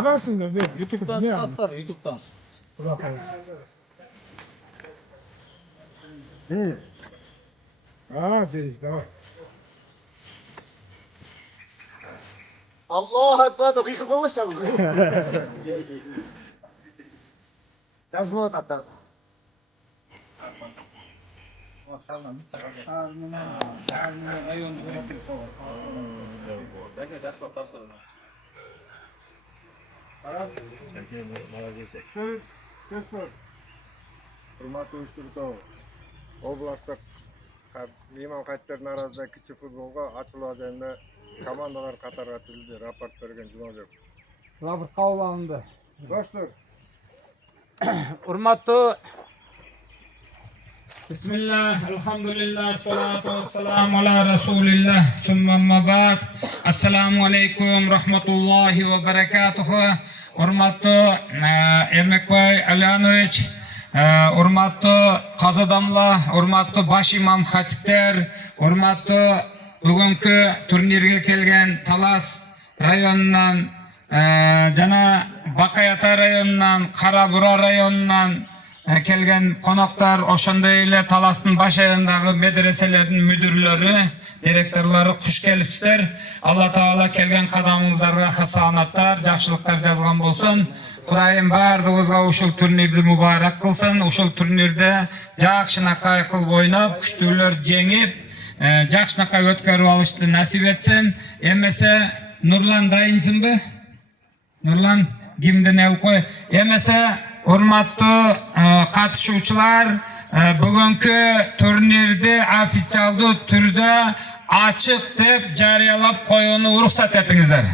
Çıkarsın da YouTube'dan çıkarsın. YouTube'dan. Işte bak. Allah Ekber dakika konuşalım. Yazma hatta. Hurmatli uyushtiruvchi oblastda Liman qaytlar narazida kichik futbolga açılуу azayında komandalar qatarga tizildi. Raport bergen Jumajev. Raport qabul alındı. Do'stlar, Hurmatli Bismillah, elhamdülillah, salatu vesselamu ala Rasulillah, summa amma ba'd. Assalamu alaikum, rahmatullahi ve berekatuhu. Hurmatli Ermekbay Alyanoviç, hurmatli qazadamlar, hurmatli baş imam xatipler, hurmatli bugünkü turnirge kelgen Talas rayonundan, jana Baqayata rayonundan, Qarabura rayonundan kelgen konaklar, oşonday ele Talas'ın baş ayındagı medreselerin müdürleri, direktorları hoş gelipsizler. Allah Taala kelgen kadamыңыздарга hasanatlar, жақшылыктар жазган болсун. Кудайым бардыгыбызга ушул турнирди мубарак кылсын. Ушул турнирде жакшынакай кылып ойноп, күчтүүлөр жеңип, жакшынакай өткөрүп алышты насип этсин. Эмесе Нурлан дайынсыңбы? Нурлан кимдин эл кой. Эмесе hurmatlı katışuvchilar, bugünkü turnirde ofitsialдуу түрдө açık deb jariyalap koyunu ruhsat etingizler.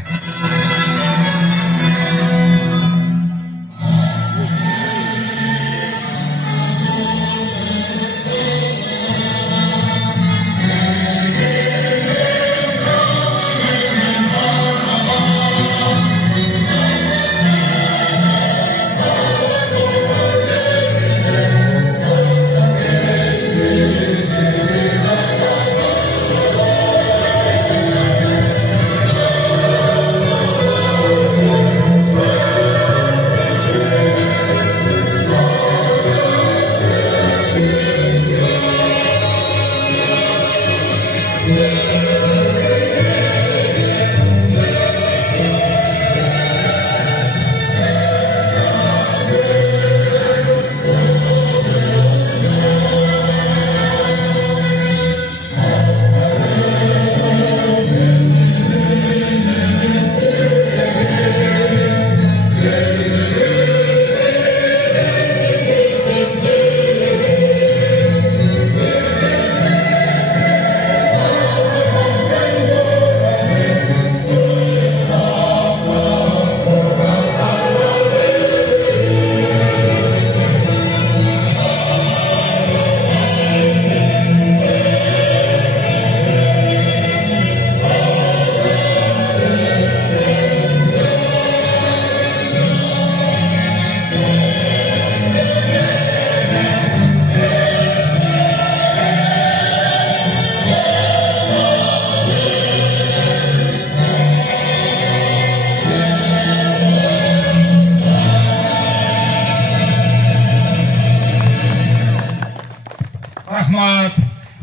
Rahmat.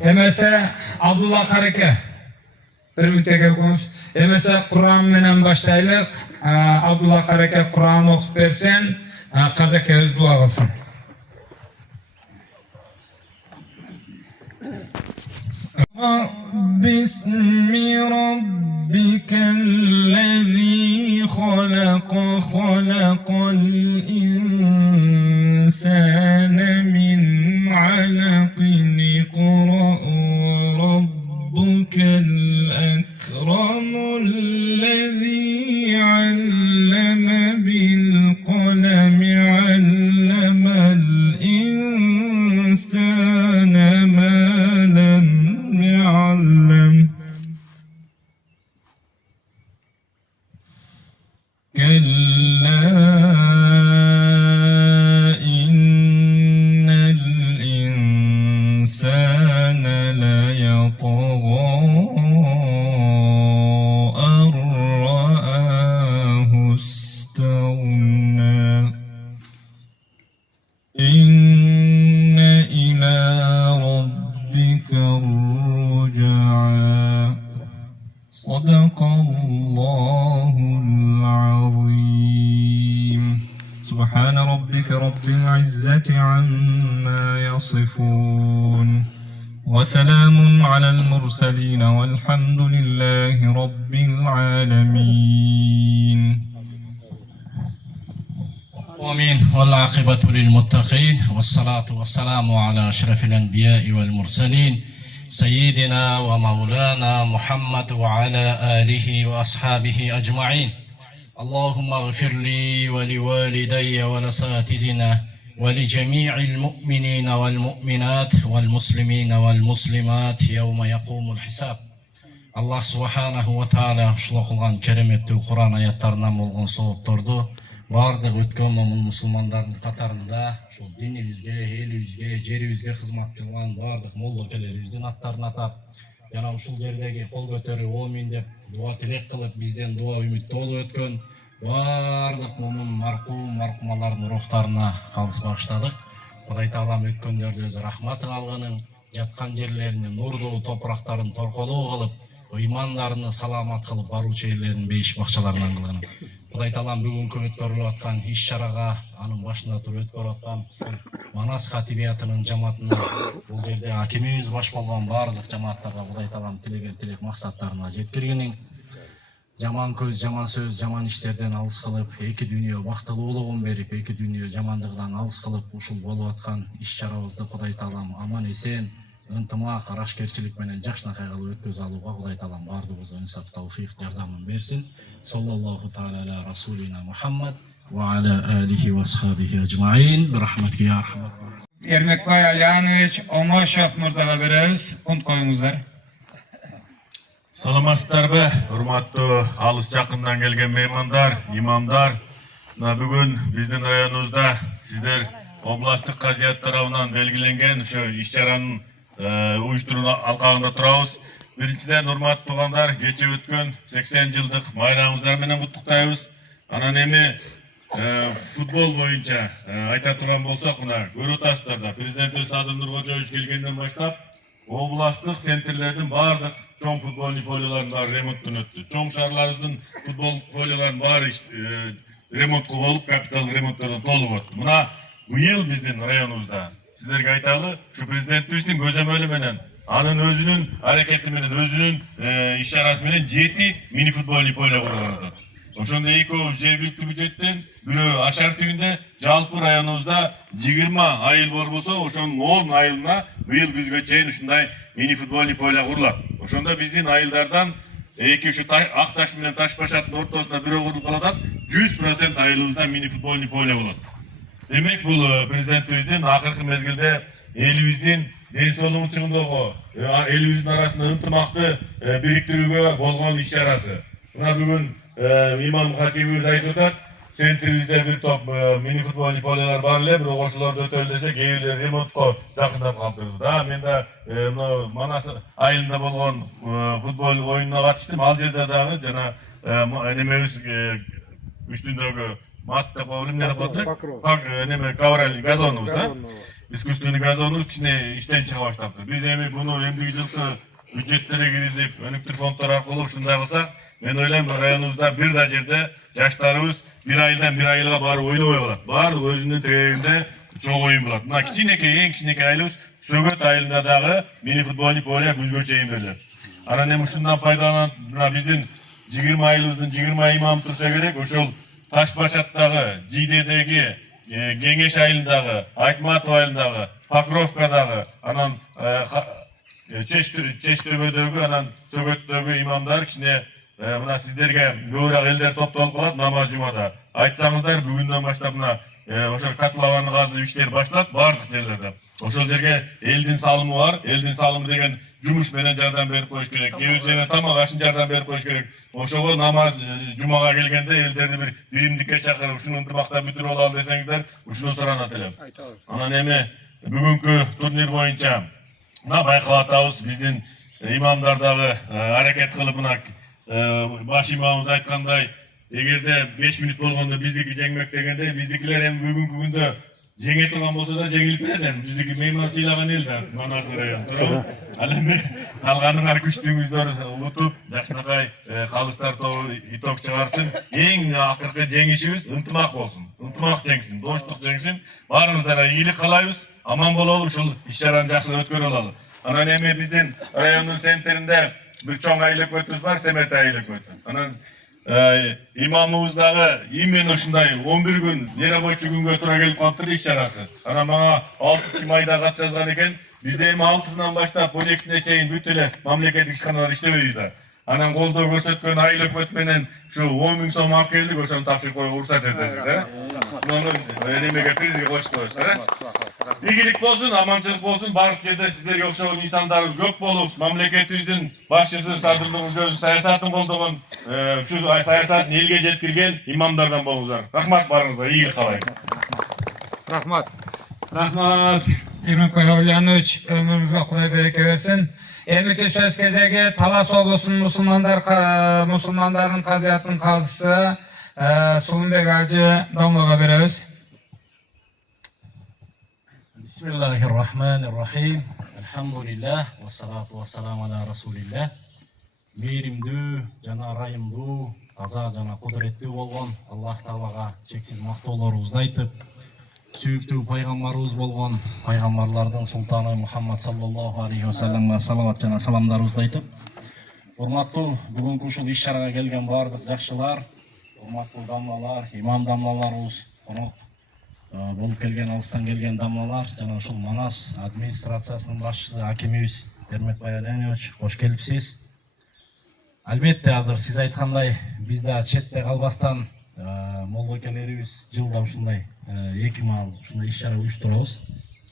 Emese Abdullah Kareke. Bir müddetke konuş. Emese Kur'an menen başlaylık. Abdullah Kareke Kur'an okup bersen, Kazake öz dua kılsın. Bismi rabbikellezî halakal insâne min alaqin iqra rabbukel ekremüllezî alleme bil kalemi allemel insâne mâ lem يعلم كلا كنا إن إلى ربك الرجعى صدق الله العظيم سبحان ربك رب العزة عما يصفون وسلام على المرسلين والحمد لله رب العالمين آمين والعاقبة للمتقين والصلاة والسلام على أشرف الأنبياء والمرسلين سيدنا ومولانا محمد وعلى آله وأصحابه أجمعين اللهم اغفر لي ولوالدي ولأساتذتنا ولجميع المؤمنين والمؤمنات والمسلمين والمسلمات يوم يقوم الحساب الله سبحانه وتعالى ушул кылган кереметтүү Кур'ан аяттарынан болгон соопторду бардык өткөн момун мусулмандардын катарында ушул динибизге, элибизге, жерибизге кызмат кылган бардык молдокелерибиздин аттарын атап жана ушул жердеги кол көтөрүп амин деп дуа тилек кылып бизден дуа үмүттүү болуп өткөн бардык момун маркумалардын рухтарына калыс багыштадык. Кудай таалам өткөндөрдү өз рахматын алганын, жаткан жерлеринин нурдуу топурактарын торколуу кылып, ыймандарыны саламат кылып баруучу жерлерин бейиш бакчаларынан кылган. Кудай таалам бүгүнкү өткөрүлүп аткан иш-чарага, анын башында туруп өткөрүп аткан Манас хатибиятынын жамаатына, бул жерде акимибиз баш болгон бардык жамааттарга Кудай таалам тилеген тилек максаттарына жеткиргенин, жаман көз, жаман сөз, жаман иштерден алыс кылып, эки дүйнө бактылуулугун берип, эки дүйнө жамандыгынан алыс кылып, ушул болуп аткан иш-чарабызды Кудай таалам аман эсен, ынтымак, арашкерчилик менен жакшынакай кылып өткөзө алууга Кудай таалам бардыгыбызга инсаф, тауфик, жардамын берсин. Саллаллаху таала аля расулина Мухаммад ва аля алихи ва асхабихи ажмаин би рахматика я архамар рахимин. Ермекбай Алиянович Омошов мырзага беребиз. Кунт коюңуздар. Саламатсыздарбы, урматтуу алыс жакындан келген меймандар, имамдар. Бүгүн биздин районубузда сиздер областтык казият тарабынан белгиленген ошо иш-чаранын уюштуруу алкагында турабыз. Биринчиден урматтуу туугандар, кече өткөн 80 жылдык майрамыңыздар менен куттуктайбыз. Анан эми футбол боюнча айта турган болсок, мына көрүп атасыздар да, президентибиз Садыр Нуркожоевич келгенден баштап областтык центрлердин бардык чоң футболный поляларын баары ремонттон өттү. Чоң шаарларыбыздын футбол поляларын баары ремонтко болуп, капиталдык ремонттордон толуп өттү. Мына быйыл биздин районубузда сиздерге айталы, ушу президентибиздин көзөмөлү менен, анын өзүнүн аракети менен, өзүнүн иш-чарасы менен 7 мини футболный поле курулат. Ошондо экөө жергиликтүү бюджеттен, бирөө Ашар түбүндө, жалпы районубузда 20 айыл бар болсо, ошонун 10 айылына быйыл күзгө чейин ушундай мини футболный поле курулат. Ошондо биздин айылдардан эки ушу ак таш менен таш башаттын ортосуна бирөө курулуп калат, 100% айылыбызда мини футболный поле болот. Демек, бул президентибиздин акыркы мезгилде элибиздин ден соолугун чыңдоого, элибиздин арасында ынтымакты бириктирүүгө болгон иш-чарасы. Мына бүгүн имам хатибибиз айтып атат, центрибизде бир топ мини футболный полялар бар эле, бирок ошолорду өтөлү десе, кээ бирлери ремонтко жакындап калдырды. Да, мен да Манас айылында болгон футбол оюнуна катыштым. Ал жерде дагы жана немебиз үстүндөгү мат деп коелу, эмне деп коет? Неме ковроль газонубуз, искусственный газонубуз кичине иштен чыга баштаптыр. Биз эми муну эмдиги жылкы бюджеттерге киргизип, өнүктүр фонддор аркылуу ушундай кылсак, мен ойлойм, районубузда бир да жерде жаштарыбыз бир айылдан бир айылга барып ойнобой калат. Баардык өзүнүн тегерегинде чоң оюн болот. Мына кичинекей, эң кичинекей айылыбыз Сөгөт айылында дагы мини футболный поле күзгө чейин берилет. Анан эми ушундан пайдаланып, мына биздин 20 айылыбыздын 20 имам турса керек, ошол Таш башаттагы, Жидедеги, Кеңеш айылындагы, Айтматов айылындагы, Покровкадагы, анан Чечтөбөдөгү, анан Сөгөттөгү имамдар кичине мына сиздерге көбүрөөк элдер топтолуп калат намаз жумада. Айтсаңыздар, бүгүндөн баштап мына ошол котлованы казып иштер башталат бардык жерлерде. Ошол жерге элдин салымы бар. Элдин салымы деген жумуш менен жардам берип коюш керек. Кээ бир жерге тамак ашын жардам берип коюш керек. Ошого намаз жумага келгенде элдерди бир биримдикке чакырып, ушуну ынтымакта бүтүрүп алалы десеңиздер, ушуну суранат элем. Анан эми бүгүнкү турнир боюнча мына байкап атабыз, биздин имамдар дагы аракет кылып, мына баш имамыбыз айткандай, эгерде 5 минут болгондо биздики жеңмек дегенде биздикилер эми бүгүнкү күндө жеңе турган болсо да жеңилип берет эми биздики мейман сыйлаган эл да Манас району туурабы ал эми калганыңар күчтүүңүздөрдү утуп жакшынакай калыстар тобу иток чыгарсын эң акыркы жеңишибиз ынтымак болсун ынтымак жеңсин доштук жеңсин баарыңыздарга ийгилик каалайбыз аман бололу ушул иш чараны жакшы өткөрө алалы анан эми биздин райондун центринде бир чоң айыл өкмөтүбүз бар Семет айыл өкмөтү анан имамыбыз дагы именно ушундай 11 күн нерабочий күнгө туура келип калыптыр иш чарасы. Анан мага 6 майда кат жазган экен. Бизде эми 6-сынан баштап 12-не чейин бүт эле мамлекеттик ишканалар иштебейбиз да. Анан колдоо көрсөткөн айыл өкмөт менен ушу 10 000 сом алып келдик, ошону тапшырып коюуга уруксат этесиз, Муну немеге призге коюп коесуздар, Ийгилик болсун, аманчылык болсун, баардык жерде сиздерге окшогон инсандарыбыз көп болуп, мамлекетибиздин башчысы Садыр Нурмужоевдун саясатын колдогон, ушу саясатын элге жеткирген имамдардан болуңуздар. Рахмат баарыңызга, ийгилик каалайм. Рахмат. Рахмат. Эрмекбай Аулянович, өмүрүңүзгө Кудай береке берсин. Эмики сөз кезеги Талас облусунун мусулмандардын казыятынын казысы Сулумбек Ажы Домлого беребиз. Бисмиллахир-рахманир-рахим. Алхамдулиллах, вассалату вассаламу аля расулиллах. Мейримдүү жана ырайымдуу, таза жана кудуреттүү болгон Аллах Таалага чексиз мактоолорубузду айтып, сүйүктүү пайгамбарыбыз болгон пайгамбарлардын султаны Мухаммад саллаллаху алейхи ва салламга салават жана саламдарыбызды айтып, урматтуу бүгүнкү ушул иш чарага келген баардык жакшылар, урматтуу дамлалар, имам дамлаларыбыз, конок болуп келген, алыстан келген дамлалар, жана ушул Манас администрациясынын башчысы акимибиз Эрмекбай Аулянович, кош келипсиз. Албетте азыр сиз айткандай биз да четте калбастан молдокелерибиз жылда ушундай 2 маал ушундай иш чара уюштурабыз.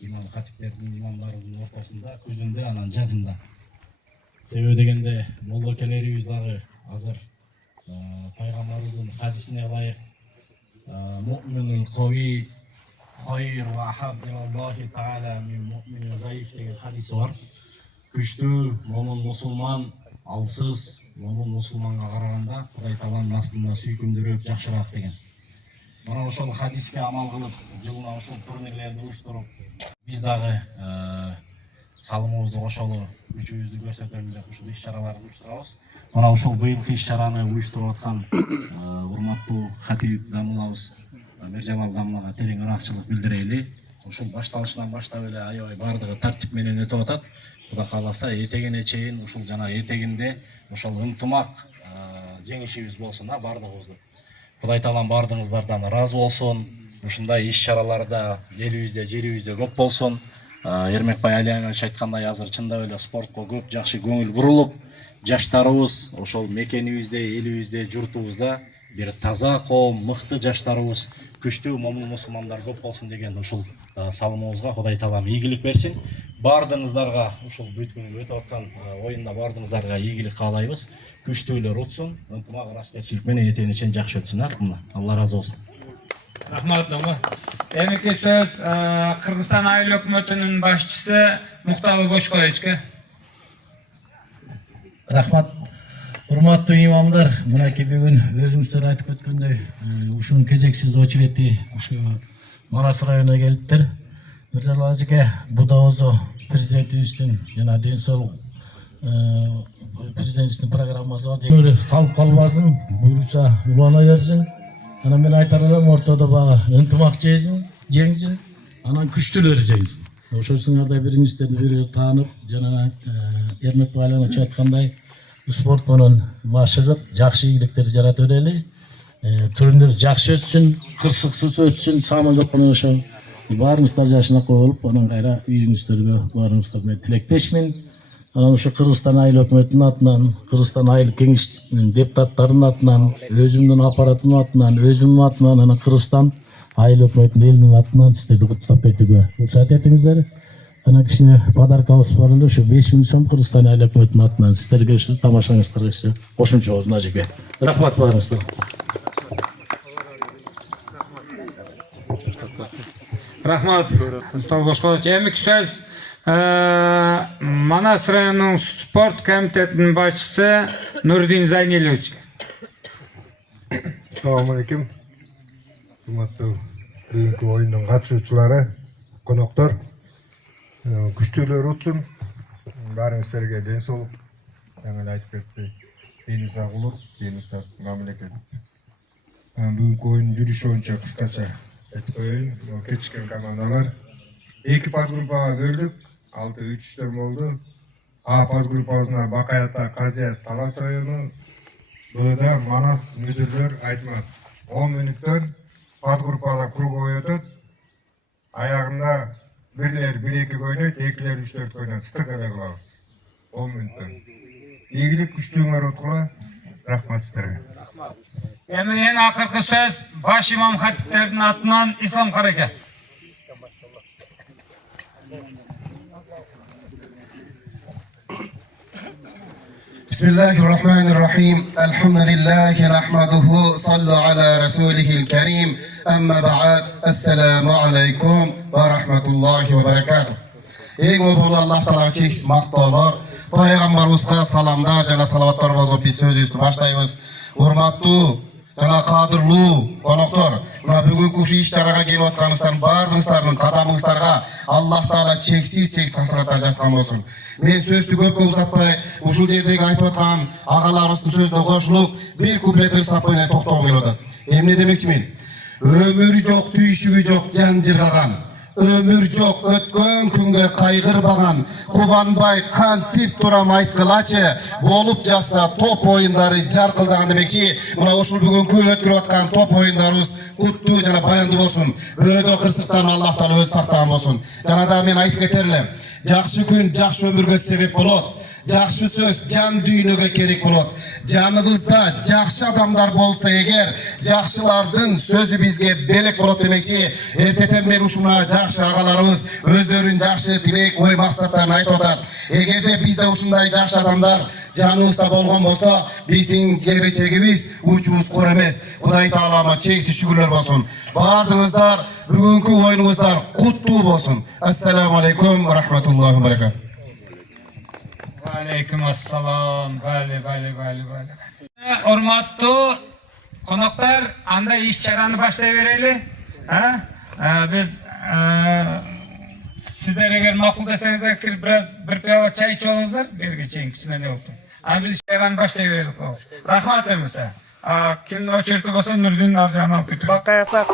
Имам хатиптердин, имамдардын ортосунда, күзүндө анан жазында. Себеби дегенде молдокелерибиз дагы азыр пайгамбарыбыздын хадисине ылайык муъминул кави хайр ва ахаб илаллахи таала мин муъмин заиф деген хадиси бар. Күчтүү момун мусулман алсыз момун мусулманга караганда Кудай Тааланын астында сүйкүмдүүрөөк, жакшыраак деген. Мына ошол хадиске амал кылып, жылына ушул турнирлерди уюштуруп, биз дагы салымыбызды кошолу, күчүбүздү көрсөтөлү деп ушул иш чараларды уюштурабыз. Мына ушул быйылкы иш чараны уюштуруп аткан урматтуу хатип дамылабыз Миржабал дамлага терең ырахчылык билдирели. Ушул башталышынан баштап эле аябай бардыгы тартип менен өтүп атат. Кудай кааласа этегине чейин ушул жана этегинде ошол ынтымак жеңишибиз болсун бардыгыбыздын. Кудай Таалам бардыгыңыздардан ыраазы болсун. Ушундай иш чараларда элибизде, жерибизде көп болсун. Эрмекбай Аулянович айткандай азыр чындап эле спортко көп жакшы көңүл бурулуп, жаштарыбыз ошол мекенибизде, элибизде, журтубузда бир таза коом, мыкты жаштарыбыз, күчтүү момун мусулмандар көп болсун деген ушул салымыбызга Кудай Таалам ийгилик берсин. Бардыгыңыздарга ушул бүткүн өтүп аткан оюнда бардыгыңыздарга ийгилик каалайбыз. Күчтүүлөр утсун, ынтымак ырашкерчилик менен этегине чейин жакшы өтсүн. Алла ыраазы болсун. Рахмат домла. Эмики сөз Кыргызстан айыл өкмөтүнүн башчысы Мукталы Бошкоевичке. Рахмат. Урматтуу имамдар, мынакей бүгүн өзүңүздөр айтып өткөндөй, ушунун кезексиз очерети ушу Манас районуна келиптир. Миржабал ажыке Будоозо президентибиздин жана ден соолук президентибиздин программасы бар. Калып калбасын, буйруса улана берсин. Анан мен айтар элем ортодо багы ынтымак жеңсин, анан күчтүүлөр жеңсин. Ошосуңарда бириңиздерди бири таанып, жана Эрмекбай Аулянович айткандай спорт менен машыгып, жакшы ийгиликтерди жарата берели. Турнир жакшы өтсүн, кырсыксыз өтсүн, саны жок менен ошо баарыңыздар жашынакай болуп, анан кайра үйүңүздөргө баарыңыздар менен тилектешмин. Анан ошо Кыргызстан айыл өкмөтүнүн атынан, Кыргызстан айыл кеңешинин депутаттарынын атынан, өзүмдүн аппаратымдын атынан, өзүмдүн атынан, анан Кыргызстан айыл өкмөтүнүн элинин атынан сиздерди куттуктап кетүүгө уруксат этиңиздер. Анан кичине подаркабыз бар эле, ушу 5 000 сом Кыргызстан айыл өкмөтүнүн атынан сиздерге ушу тамашаңыздарга кошумча болсун ажыке. Рахмат баарыңызга. Рахмат, Мукталы Бошкоевич. Эмики сөз Манас районунун спорт комитетинин башчысы Нурдин Зайнилович. Assalamualaikum. Урматтуу бүгүнкү оюндун катышуучулары, коноктор, күчтүүлөр утsun. Баарыңыздарга ден соолук. Жаңы айтып кетти. Дени сагылык, дени сак мамлекет. Бүгүнкү оюндун жүрүшү боюнча кыскача айтып коеюн. Кечкен командалар эки подгруппага бөлдүк. 6-3-төр болду. А подгруппасына Бакай Ата, Казият, Талас району, Б'да Манас, Мүдүрлөр, Айтмат. 10 мүнөттөн подгруппада круговой өтөт. Аягында бирлер 1-2 ойнойт, экилер 3-4 ойнойт. Ыстык эле кылабыз. 10 мүнөттөн. Ийгилик күчтүүңөр уткула. Рахмат сиздерге. Эми эң акыркы сөз баш имам хатиптердин атынан Ислам Кареке. بسم الله الرحمن الرحيم الحمد لله نحمده صلى على رسوله الكريم أما بعد السلام عليكم ورحمة الله وبركاته. Ең обалы Аллах Таалага чексиз мактоолор, пайгамбарыбызга саламдар жана салаваттар болуп биз сөзүбүздү баштайбыз. Урматтуу жана кадырлуу коноктор, мына бүгүнкү ушул иш-чарага келип атканыңыздардын баардыгыңыздардын кадамыңыздарга Аллах Таала чексиз хасыраттар жазган болсун. Мен сөздү көпкө узатпай, ушул жердеги айтып аткан агаларыбыздын сөзүнө кошулуп, бир куплет ырсап менен токтогум келип атат. Эмне демекчимин? Өмүрү жок, түйшүгү жок, жан жыргаган. Өмүр жок, өткөн күнгө кайгырбаган, кубанбай кантип турам айткылачы, болуп жатса топ оюндары жаркылдаган демекчи. Мына ушул бүгүнкү өткөрүп аткан топ оюндарыбыз куттуу жана баяндуу болсун. Бөөдө кырсыктан Аллах Таала өзү сактаган болсун. Жана да мен айтып кетер элем. Жакшы күн жакшы өмүргө себеп болот. Жакшы сөз жан дүйнөгө керек болот. Жаныбызда жакшы адамдар болсо эгер, жакшылардын сөзү бизге белек болот демекчи. Эртеден бери ушуна жакшы агаларыбыз өздөрүнүн жакшы тилек, ой максаттарын айтып атат. Эгерде бизде ушундай жакшы адамдар жаныбызда болгон болсо, биздин келечегибиз учубуз кор эмес. Кудай Таалама чексиз шүгүрлөр болсун. Баардыгыңыздар бүгүнкү оюнуңуздар куттуу болсун. Ассаламу алейкум ва рахматуллахи ва баракатух. Алейкум ассалам. Бали. Урматтуу коноктор, анда иш-чараны баштай берели. Биз сиздер эгер макул десеңиздер, кирип бир пияла чай ичип алыңыздар, берге чейин кичине не болду. Биз иш-чараны баштай берели. Рахмат эмесе. Кимдин очерети болсо Нурдин ар жагынан алып кетет. Бакай Ата